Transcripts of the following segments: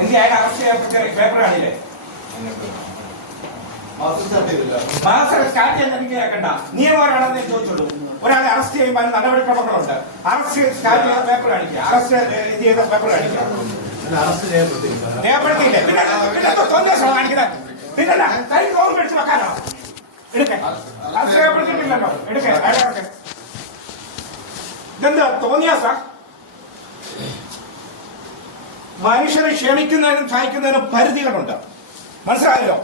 എന്ത് അയാൾ അറസ്റ്റ് ചെയ്യാൻ പേപ്പർ കാണില്ലേ? സ്റ്റാർട്ട് ചെയ്യാൻ നിയമപരമാണെന്ന് ചോദിച്ചോളൂ. ഒരാളെ അറസ്റ്റ് ചെയ്യുമ്പോൾ നടപടിക്രമങ്ങളുണ്ട്. അറസ്റ്റ് സ്റ്റാർട്ട് ചെയ്ത പേപ്പർ കാണിക്കുക, അറസ്റ്റ് ചെയ്ത പേപ്പർ കാണിക്കുക. രേഖപ്പെടുത്തിയില്ലേ? കാണിക്കുന്നത് പിന്നല്ല കൈ കോൺ പിടിച്ച് വെക്കാനോ? എടുക്കേ അറസ്റ്റ് രേഖപ്പെടുത്തിയിട്ടില്ലല്ലോ. എടുക്കേ ഇതെന്താ തോന്നിയാ? മനുഷ്യനെ ക്ഷമിക്കുന്നതിനും സഹായിക്കുന്നതിനും പരിധികളുണ്ട്. മനസ്സിലായല്ലോ?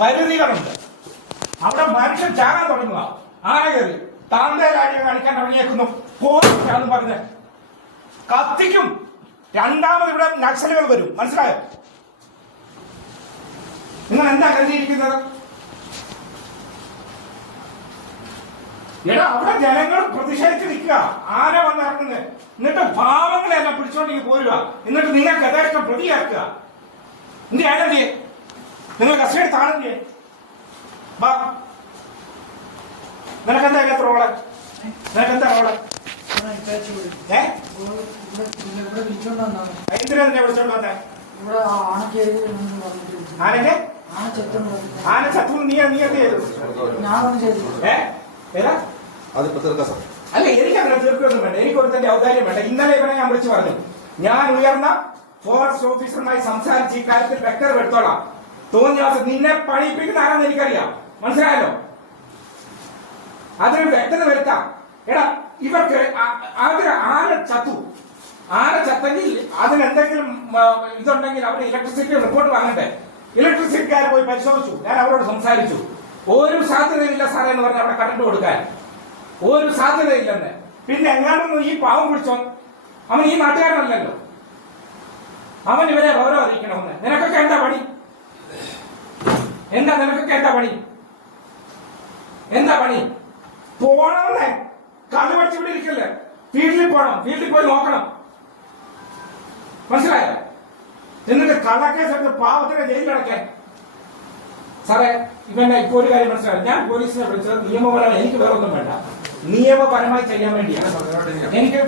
പരിധികളുണ്ട്. അവിടെ മനുഷ്യൻ ചാകാൻ തുടങ്ങുക. ആന കയറി താന്തേലാടിയെ കാണിക്കാൻ തുടങ്ങിയേക്കുന്നു. പോലീസാണെന്ന് പറഞ്ഞ് കത്തിക്കും. രണ്ടാമത് ഇവിടെ നക്സലുകൾ വരും. മനസ്സിലായോ? നിങ്ങൾ എന്താ കരുതിയിരിക്കുന്നത്? എടാ അവിടെ ജനങ്ങൾ പ്രതിഷേധിച്ച് നിൽക്കുക. ആന വന്നിറങ്ങുന്നത്. എന്നിട്ട് പാവങ്ങളെ എല്ലാം പിടിച്ചോണ്ടെങ്കിൽ പോരുക. എന്നിട്ട് നിങ്ങൾക്ക് യഥേഷ്ടം പ്രതിയാക്കുക. എന്ത് ചെയ്യാനല്ലേ? നിങ്ങൾ കസ്റ്റഡി താഴെ വാ. നിനക്കെന്താ ഇല്ലാത്ത റോള്? നിനക്കെന്താ റോള്? എന്തിനാ നിന്നെ വിളിച്ചോണ്ട് വന്നേ? ആനക്ക് ആന ചത്തു. നീ എന്ത് ചെയ്തു? അല്ല, എനിക്കങ്ങനെ തീർക്കൊന്നും വേണ്ട. എനിക്ക് ഒരുത്തന്റെ ഔദാര്യം വേണ്ട. ഇന്നലെ ഇവനെ ഞാൻ വിളിച്ചു പറഞ്ഞു, ഞാൻ ഉയർന്ന ഫോറസ്റ്റ് ഓഫീസറുമായി സംസാരിച്ച് ഈ കാര്യത്തിൽ വ്യക്തത എടുത്തോളാം. തോന്നിയ നിന്നെ പണിയിപ്പിക്കുന്ന ആരാന്ന് എനിക്കറിയാം. മനസ്സിലായല്ലോ? അതിന് വ്യക്തത വരുത്താം. എടാ ഇവർക്ക് ആന ചത്തു. ആന ചത്തെങ്കിൽ അതിനെന്തെങ്കിലും ഇതുണ്ടെങ്കിൽ അവര് ഇലക്ട്രിസിറ്റി റിപ്പോർട്ട് വാങ്ങണ്ടേ? ഇലക്ട്രിസിറ്റിക്കാർ പോയി പരിശോധിച്ചു. ഞാൻ അവരോട് സംസാരിച്ചു. ഒരു സാധ്യതയില്ല സാറേ എന്ന് പറഞ്ഞ് അവിടെ കറണ്ട് കൊടുക്കാൻ ഒരു സാധ്യതയില്ലെന്ന്. പിന്നെ എങ്ങാണ്ടൊന്നും ഈ പാവം പിടിച്ചോ? അവൻ ഈ നാട്ടുകാരനല്ലല്ലോ. അവൻ ഇവരെ ഗൗരവം അറിയിക്കണമെന്ന്. നിനക്കൊക്കെ എന്താ പണി? നിനക്കൊക്കെ എന്താ പണി? എന്താ പണി? പോണമെന്നേ. കല്ല് പഠിച്ചിവിടെ ഇരിക്കല്ലേ? ഫീൽഡിൽ പോണം. ഫീൽഡിൽ പോയി നോക്കണം. മനസ്സിലായോ? എന്നിട്ട് കള്ളക്കേസെടുത്ത് പാവത്തിനെ ജയിലിലടക്കാൻ. സാറേ ഇവന്റെ ഇപ്പൊ ഒരു കാര്യം മനസ്സിലായി. ഞാൻ പോലീസിനെ വിളിച്ചത് നിയമപരമായി. എനിക്ക് വേറൊന്നും വേണ്ട. നിയമപരമായി ചെയ്യാൻ വേണ്ടിയാണ്. എനിക്ക്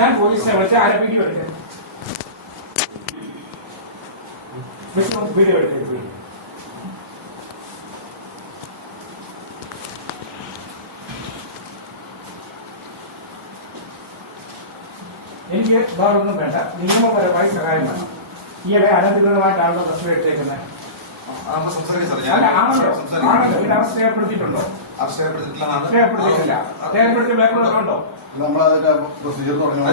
ഞാൻ പോലീസിനെ വിളിച്ച ആരെ വീഡിയോ എടുക്കാൻ വീഡിയോ എടുക്കാൻ എനിക്ക് വേറൊന്നും വേണ്ട. നിയമപരമായി സഹായം വേണം. ഈയിടെ അനധികൃതമായിട്ടാണല്ലോ പ്രശ്നം എടുത്തേക്കുന്നത്. അറസ്റ്റ് രേഖപ്പെടുത്തിയിട്ടുണ്ടോ? രേഖപ്പെടുത്തിയിട്ടില്ല. രേഖപ്പെടുത്തിയ പേപ്പറുകളുണ്ടോ? നമ്മൾ പ്രൊസീജിയർ തുടങ്ങി.